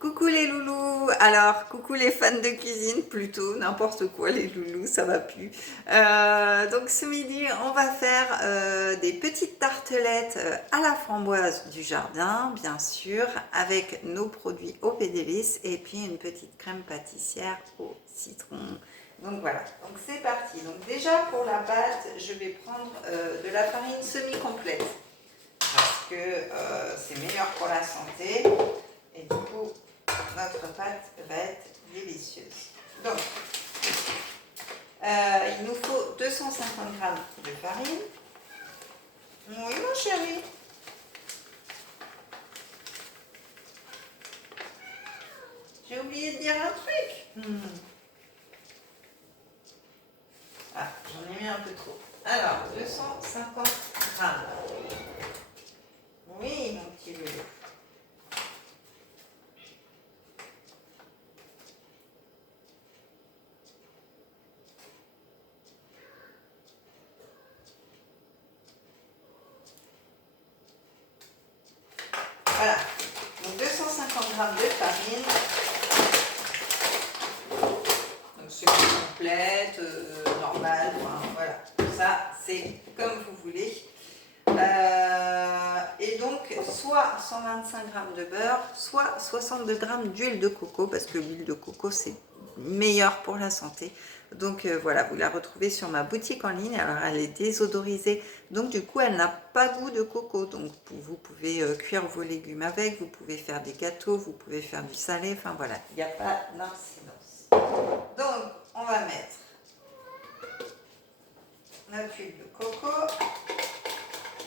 Coucou les loulous, alors coucou les fans de cuisine plutôt, n'importe quoi les loulous, ça va plus. Donc ce midi on va faire des petites tartelettes à la framboise du jardin, bien sûr, avec nos produits au Pédélis et puis une petite crème pâtissière au citron. Donc voilà, donc c'est parti. Donc déjà pour la pâte, je vais prendre de la farine semi-complète parce que c'est meilleur pour la santé et du coup notre pâte va être délicieuse. Donc, il nous faut 250 g de farine. Oui, mon chéri. J'ai oublié de dire un truc. Ah, j'en ai mis un peu trop. Alors, 250 g. Oui, mon petit bébé. Voilà, donc 250 g de farine, donc semi-complète, normale, enfin voilà, ça c'est comme vous voulez. Et donc soit 125 g de beurre, soit 62 g d'huile de coco, parce que l'huile de coco c'est meilleur pour la santé. Donc voilà, vous la retrouvez sur ma boutique en ligne. Alors elle est désodorisée, donc du coup elle n'a pas goût de coco. Donc vous pouvez cuire vos légumes avec, vous pouvez faire des gâteaux, vous pouvez faire du salé, enfin voilà, il n'y a pas d'incidence. Donc on va mettre notre huile de coco.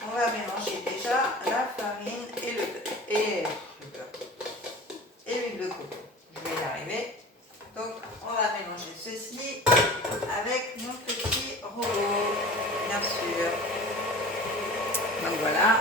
On va mélanger déjà la farine et le beurre et l'huile de coco. Je vais y arriver. Donc on va mélanger ceci avec mon petit robot, bien sûr. Donc voilà.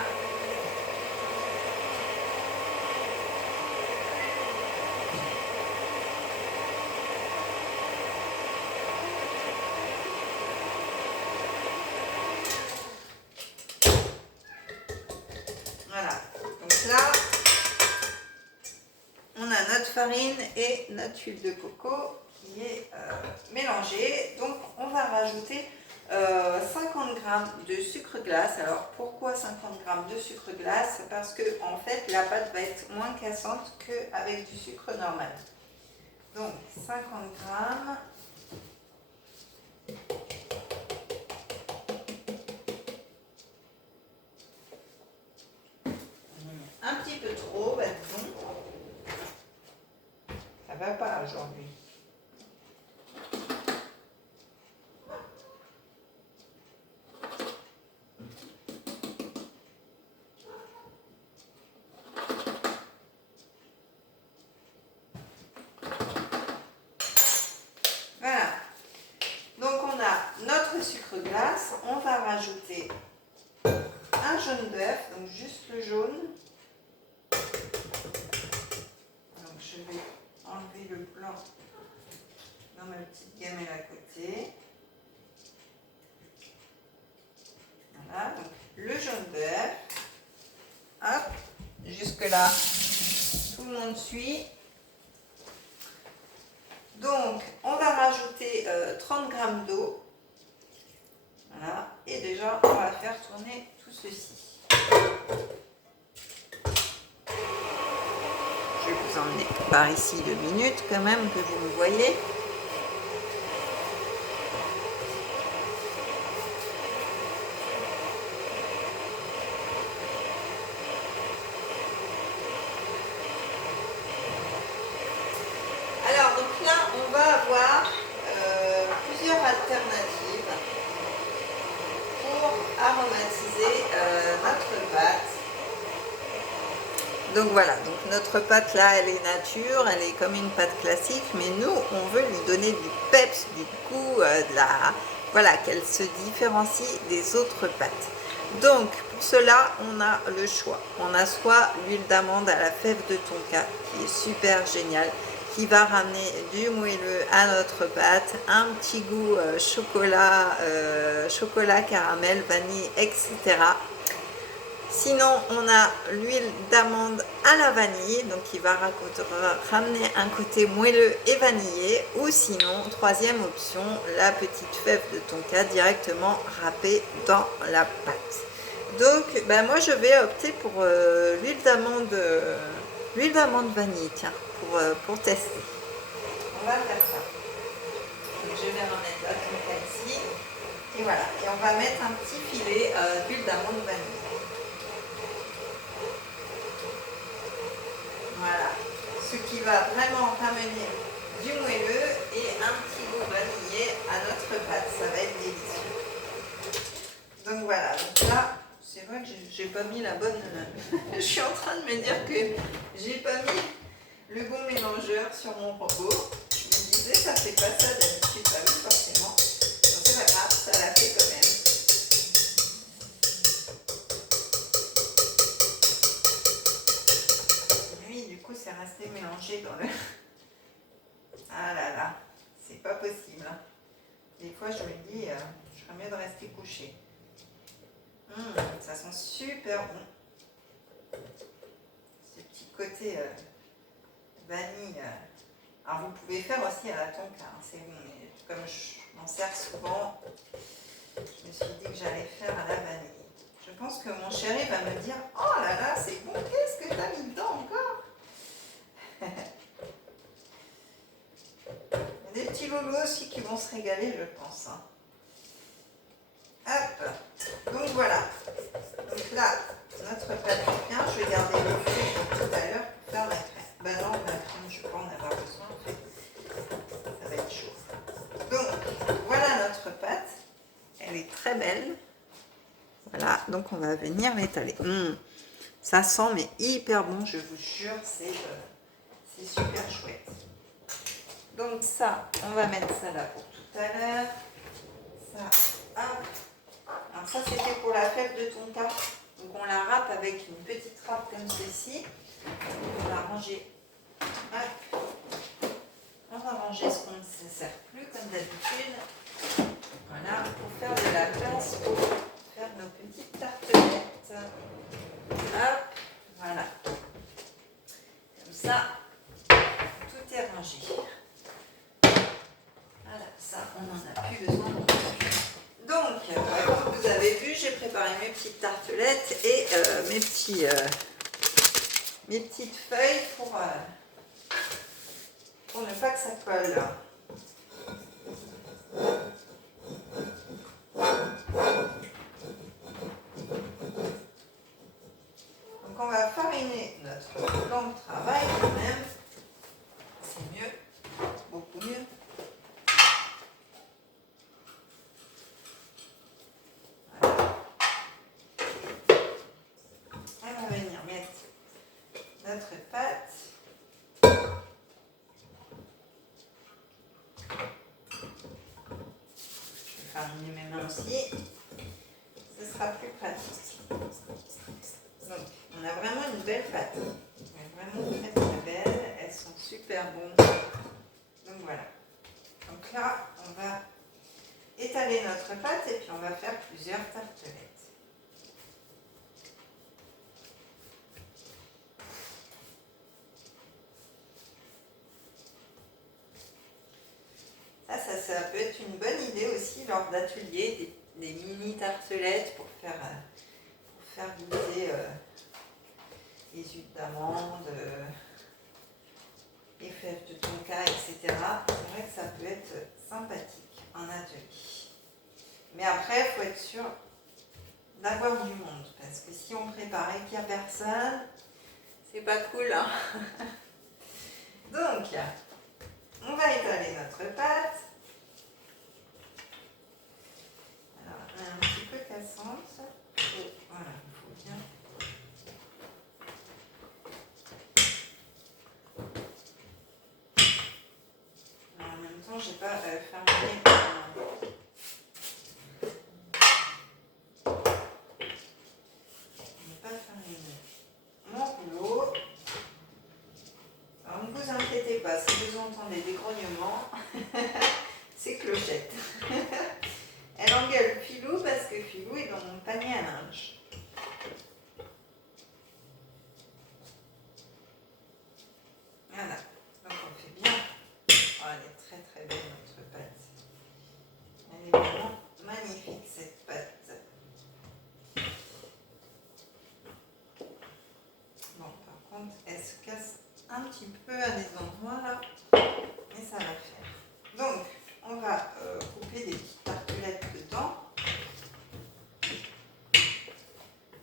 Voilà. Donc là, on a notre farine et notre huile de coco qui est mélangée. Donc on va rajouter 50 g de sucre glace. Alors pourquoi 50 g de sucre glace? Parce que en fait la pâte va être moins cassante qu'avec du sucre normal. Donc 50 g. Un petit peu trop, bah disons. Ça va pas aujourd'hui. Voilà. Donc on a notre sucre glace. On va rajouter un jaune d'œuf, donc juste le jaune. Donc je vais enlever le blanc dans ma petite gamelle à côté. Voilà, donc le jaune d'œuf. Hop, jusque là, tout le monde suit. Donc on va rajouter 30 g d'eau. Voilà, et déjà on va faire tourner tout ceci. Je vais vous emmener par ici 2 minutes quand même, que vous me voyez. Alors donc là on va avoir plusieurs alternatives pour aromatiser notre pâte. Donc voilà, donc notre pâte là, elle est nature, elle est comme une pâte classique, mais nous, on veut lui donner du peps, du goût, voilà, qu'elle se différencie des autres pâtes. Donc pour cela, on a le choix. On a soit l'huile d'amande à la fève de tonka, qui est super géniale, qui va ramener du moelleux à notre pâte, un petit goût chocolat, chocolat, caramel, vanille, etc. Sinon, on a l'huile d'amande à la vanille, donc qui va ramener un côté moelleux et vanillé. Ou sinon, troisième option, la petite fève de tonka directement râpée dans la pâte. Donc, ben moi je vais opter pour l'huile d'amande vanille, tiens, pour tester. On va faire ça. Donc, je vais remettre la tonka ici. Et voilà. Et on va mettre un petit filet d'huile d'amande vanille. Voilà, ce qui va vraiment ramener du moelleux et un petit goût vanillé à notre pâte, ça va être délicieux. Donc voilà, donc là, c'est vrai que j'ai pas mis la bonne... Je suis en train de me dire que j'ai pas mis le bon mélangeur sur mon robot. Je me disais, ça fait pas ça d'habitude, pas oui forcément. Donc c'est pas grave, ça l'a fait quand même. C'est resté mélangé dans le... Ah là là, c'est pas possible. Des fois, je me dis, je ferais mieux de rester couché. Ça sent super bon. Ce petit côté vanille. Alors, vous pouvez faire aussi à la tonka, hein, c'est bon. Mais comme je m'en sers souvent, je me suis dit que j'allais faire à la vanille. Je pense que mon chéri va me dire, oh là là, c'est bon, qu'est-ce que t'as mis dedans encore? Il y a des petits loulous aussi qui vont se régaler, je pense. Hein. Hop, donc voilà. Donc là, notre pâte est bien. Je vais garder le feu pour tout à l'heure pour faire la crème. Ben non, la crème, je ne vais pas en avoir besoin en fait. Ça va être chaud. Donc, voilà notre pâte. Elle est très belle. Voilà, donc on va venir l'étaler. Ça sent mais hyper bon, je vous jure, c'est super chouette. Donc ça, on va mettre ça là pour tout à l'heure. Ça, hop. Alors ça, c'était pour la fève de tonka. Donc on la râpe avec une petite râpe comme ceci. On va ranger. Hop. On va ranger ce qu'on ne se sert plus comme d'habitude. Voilà, pour faire de la place pour faire nos petites tartelettes. Hop, voilà. Comme ça, tout est rangé. Voilà, ça, on n'en a plus besoin. Donc, comme vous avez vu, j'ai préparé mes petites tartelettes et mes petites feuilles pour ne pas que ça colle. Donc, on va fariner notre plan de travail quand même. C'est mieux, beaucoup mieux. Notre pâte. Je vais fariner mes mains aussi. Ce sera plus pratique. Donc, on a vraiment une belle pâte. Elle est vraiment très très belle. Elles sont super bonnes. Donc voilà. Donc là, on va étaler notre pâte et puis on va faire plusieurs tartelettes. Ça peut être une bonne idée aussi lors d'ateliers, des mini tartelettes pour faire goûter les huiles d'amande, les fèves de tonka, etc. C'est vrai que ça peut être sympathique en atelier. Mais après, il faut être sûr d'avoir du monde, parce que si on prépare et qu'il n'y a personne, c'est pas cool. Hein. Donc, on va étaler notre pâte. Alors, elle est un petit peu cassante. Et voilà, il faut bien. Alors, en même temps, je n'ai pas fermé. Mon rouleau. Alors, ne vous inquiétez pas, si vous entendez des grognements, c'est Clochette. Elle engueule Filou parce que Filou est dans mon panier à linge. très très belle notre pâte. Elle est vraiment magnifique cette pâte. Bon, par contre, elle se casse un petit peu à des endroits là, mais ça va faire. Donc, on va couper des petites tartelettes dedans.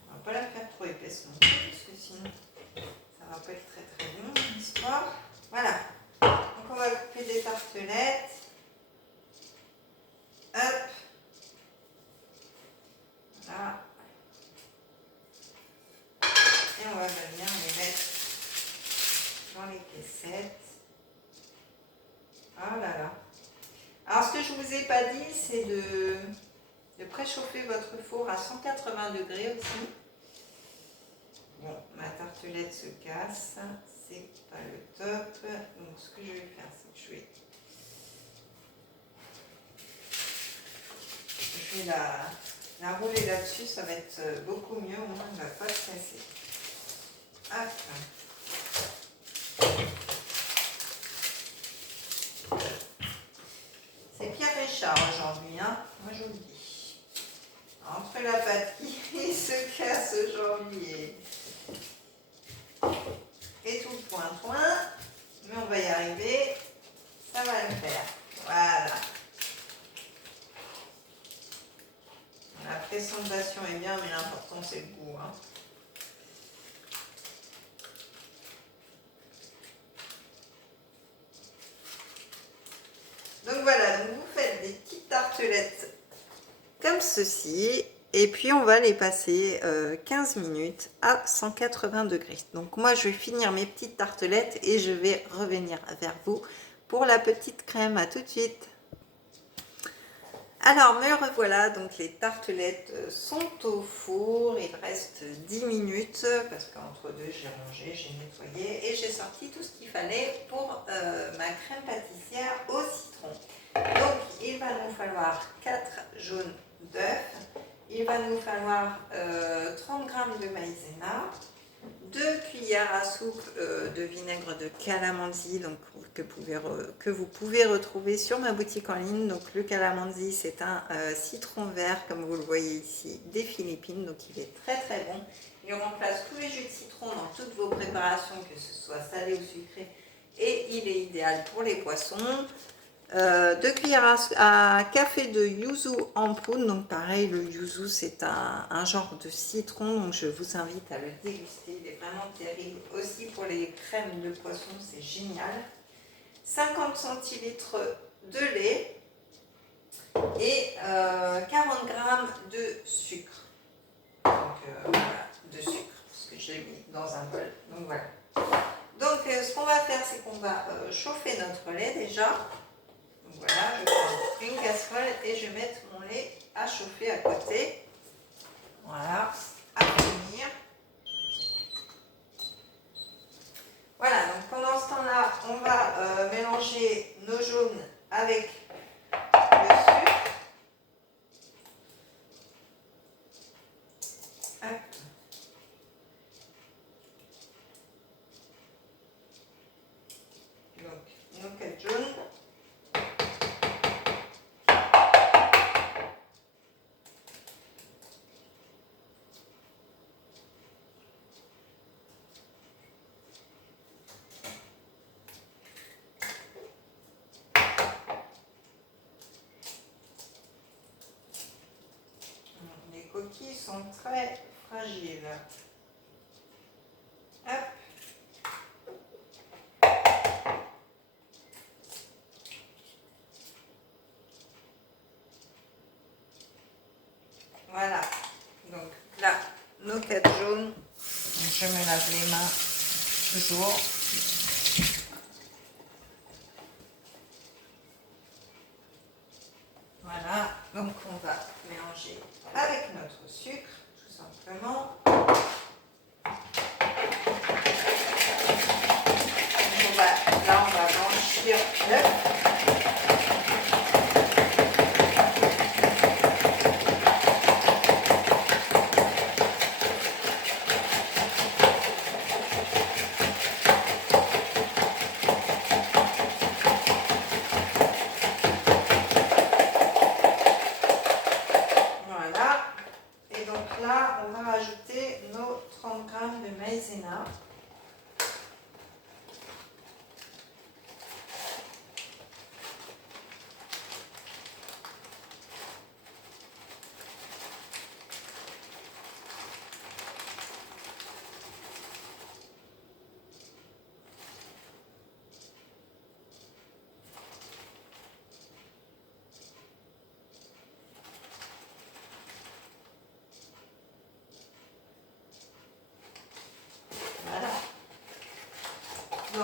On va pas la faire trop épaisse non plus, parce que sinon, ça va pas être très très bon l'histoire. Voilà. Donc, on va couper des tartelettes. Hop. Voilà. Et on va venir les mettre dans les caissettes. Oh là là. Alors, ce que je ne vous ai pas dit, c'est de préchauffer votre four à 180 degrés aussi. Bon, ma tartelette se casse, c'est pas le top. Donc, ce que je vais faire, c'est que je vais la rouler là-dessus. Ça va être beaucoup mieux, au moins elle ne va pas se casser. Hop. C'est Pierre Richard aujourd'hui, hein, moi je vous le dis. Entre la pâte qui se casse aujourd'hui et tout le point, mais on va y arriver, ça va le faire. Voilà. La présentation est bien, mais l'important c'est le goût. Hein. Donc voilà, donc vous faites des petites tartelettes comme ceci. Et puis on va les passer 15 minutes à 180 degrés. Donc moi je vais finir mes petites tartelettes et je vais revenir vers vous pour la petite crème. À tout de suite. Alors me revoilà, donc les tartelettes sont au four, il reste 10 minutes parce qu'entre deux j'ai rangé, j'ai nettoyé et j'ai sorti tout ce qu'il fallait pour ma crème pâtissière au citron. Donc il va nous falloir 4 jaunes d'œufs, il va nous falloir 30 g de maïzena, 2 cuillères à soupe de vinaigre de calamansi, donc que vous pouvez retrouver sur ma boutique en ligne. Donc le calamansi, c'est un citron vert, comme vous le voyez ici, des Philippines, donc il est très très bon. Il remplace tous les jus de citron dans toutes vos préparations, que ce soit salé ou sucré, et il est idéal pour les poissons. 2 cuillères à café de yuzu en poudre. Donc pareil, le yuzu c'est un genre de citron, donc je vous invite à le déguster, il est vraiment terrible. Aussi pour les crèmes de poisson, c'est génial. 50 centilitres de lait et 40 g de sucre. Donc voilà, de sucre, parce que je l'ai mis dans un bol. Donc voilà. Donc ce qu'on va faire, c'est qu'on va chauffer notre lait déjà. Donc voilà, je prends une casserole et je vais mettre mon lait à chauffer à côté. Voilà, à finir. Voilà, donc pendant ce temps-là, on va mélanger nos jaunes avec le sucre. Hop. Donc, nos 4 jaunes. Les coquilles sont très fragiles. Hop. Voilà. Donc là, nos 4 jaunes. Je me lave les mains toujours. Voilà, donc on va mélanger avec notre sucre, tout simplement. Là, on va blanchir l'œuf.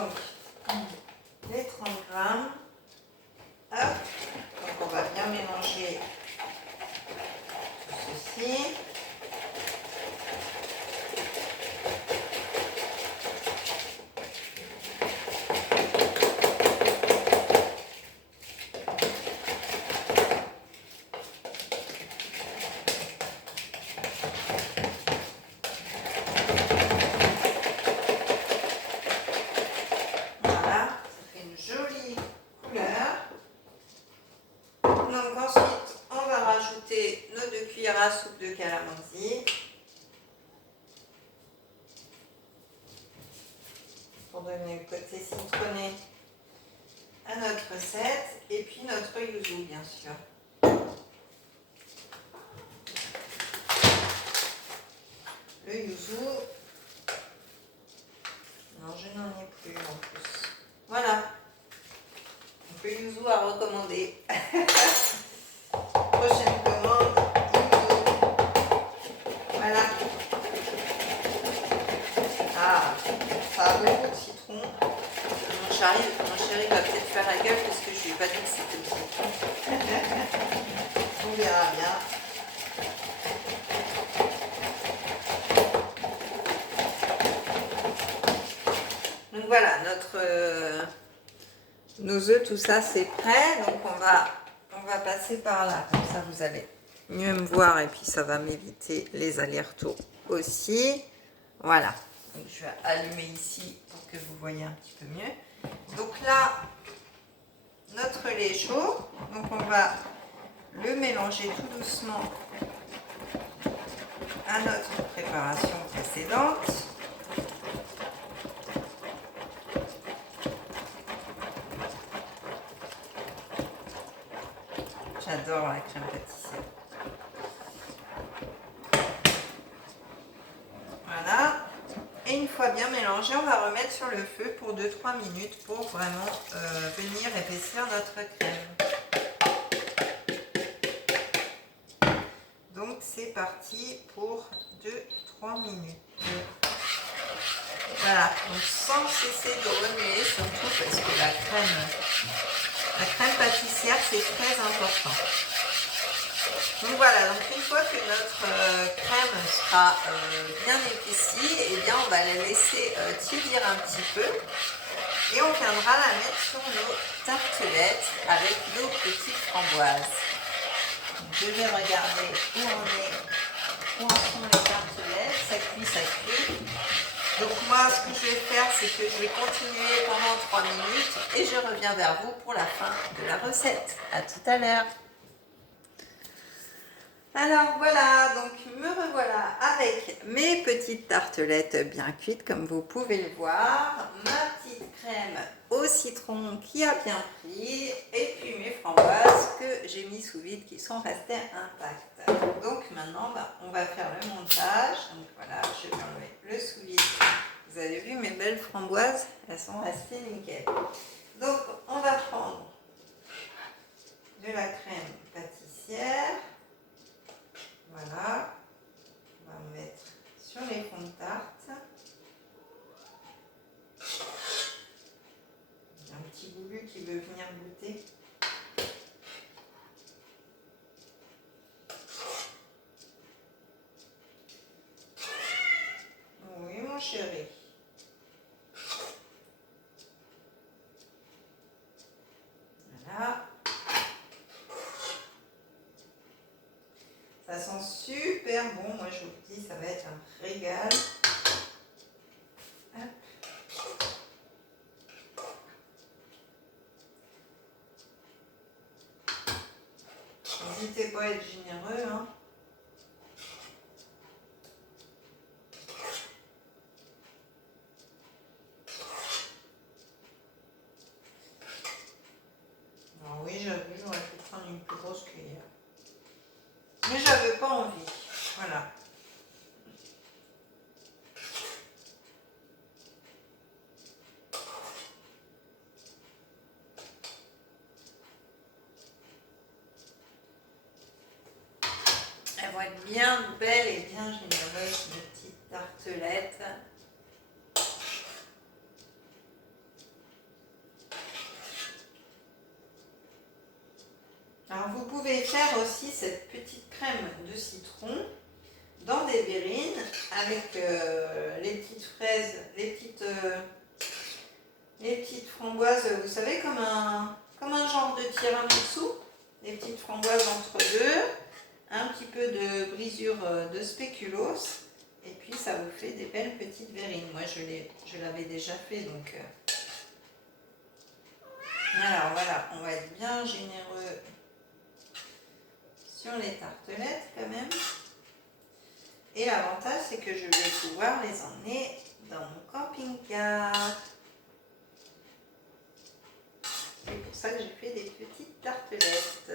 Donc, les 30 grammes. Hop. Donc, on va bien mélanger ceci. Donc ensuite, on va rajouter nos 2 cuillères à soupe de calamansi pour donner le côté citronné à notre recette et puis notre yuzu bien sûr. Le yuzu, non je n'en ai plus en plus. Voilà. Donc le yuzu à recommander. Prochaine commande, yuzu. Voilà. Ah, ça a beaucoup de citron. Mon chéri va peut-être faire la gueule parce que je lui ai pas dit que c'était le citron. On verra bien. Donc voilà, nos œufs, tout ça c'est prêt. Donc on va passer par là. Comme ça vous allez mieux me voir et puis ça va m'éviter les allers-retours aussi. Voilà. Donc je vais allumer ici pour que vous voyez un petit peu mieux. Donc là, notre lait est chaud. Donc on va le mélanger tout doucement à notre préparation précédente. J'adore la crème pâtissière. Voilà. Et une fois bien mélangé, on va remettre sur le feu pour 2-3 minutes pour vraiment venir épaissir notre crème. Donc c'est parti pour 2-3 minutes. Voilà, donc sans cesser de remuer, surtout parce que la crème pâtissière c'est très important. Donc voilà, donc une fois que notre crème sera bien épaissie, eh bien on va la laisser tiédir un petit peu et on viendra la mettre sur nos tartelettes avec nos petites framboises. Donc, je vais regarder où en sont les tartelettes, ça cuit. Donc moi ce que je vais faire c'est que je vais continuer pendant 3 minutes et je reviens vers vous pour la fin de la recette. À tout à l'heure. Alors voilà, donc me revoilà avec mes petites tartelettes bien cuites comme vous pouvez le voir, ma petite crème au citron qui a bien pris et puis mes framboises que j'ai mis sous vide qui sont restées intactes. Donc maintenant on va faire le montage. Donc voilà, je vais enlever le sous vide. Vous avez vu mes belles framboises, elles sont restées nickel. Donc on va prendre de la crème pâtissière. Voilà, on va en mettre sur les fonds de tarte. Il y a un petit boulu qui veut venir goûter. Oui, mon chéri. Voilà. Ça sent super bon, moi je vous le dis, ça va être un régal. Hop. N'hésitez pas à être généreux, hein. Alors oui, j'avoue, j'aurais pu prendre une plus grosse cuillère. Mais j'avais pas envie. Voilà. Elles vont être bien belles et bien généreuses, mes petites tartelettes. Alors vous pouvez faire aussi cette petite crème de citron dans des verrines avec les petites fraises, les petites framboises, vous savez, comme un genre de tiramisu, des petites framboises entre deux, un petit peu de brisure de spéculoos, et puis ça vous fait des belles petites verrines. Moi je l'avais déjà fait, donc alors voilà, on va être bien généreux sur les tartelettes quand même. Et l'avantage, c'est que je vais pouvoir les emmener dans mon camping-car. C'est pour ça que j'ai fait des petites tartelettes.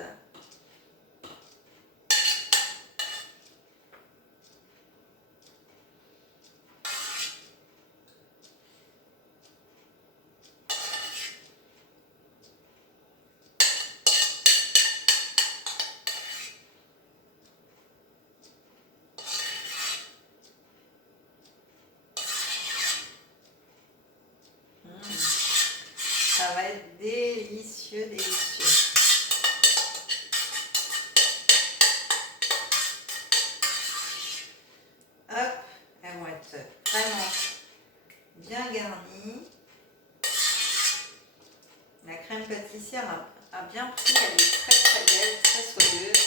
Ça va être délicieux, délicieux. Hop, elles vont être vraiment bien garnies. La crème pâtissière a bien pris, elle est très très belle, très soyeuse.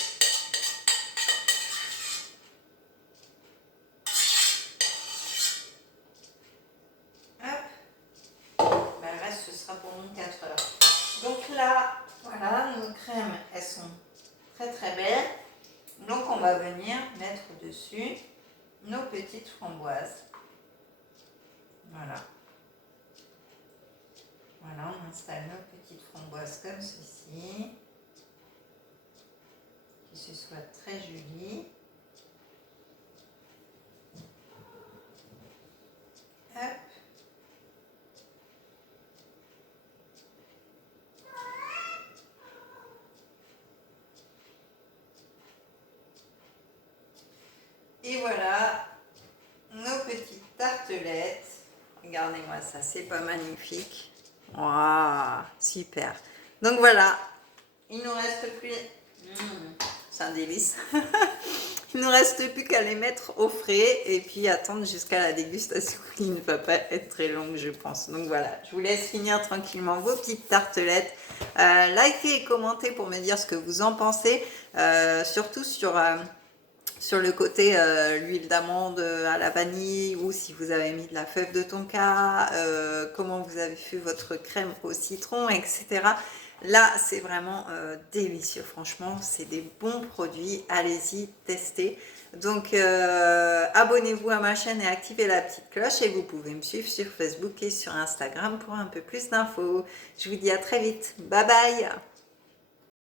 Le reste, ce sera pour mon 4 heures. Donc là, voilà, nos crèmes, elles sont très très belles. Donc on va venir mettre dessus nos petites framboises. Voilà. Voilà, on installe nos petites framboises comme ceci. Que ce soit très joli. Hop. Et voilà nos petites tartelettes. Regardez-moi ça, c'est pas magnifique. Waouh, super. Donc voilà, il nous reste plus... c'est un délice. Il ne nous reste plus qu'à les mettre au frais et puis attendre jusqu'à la dégustation qui ne va pas être très longue, je pense. Donc voilà, je vous laisse finir tranquillement vos petites tartelettes. Likez et commentez pour me dire ce que vous en pensez, surtout sur le côté l'huile d'amande à la vanille, ou si vous avez mis de la fève de tonka, comment vous avez fait votre crème au citron, etc. Là, c'est vraiment délicieux, franchement, c'est des bons produits, allez-y, testez. Donc, abonnez-vous à ma chaîne et activez la petite cloche, et vous pouvez me suivre sur Facebook et sur Instagram pour un peu plus d'infos. Je vous dis à très vite, bye bye!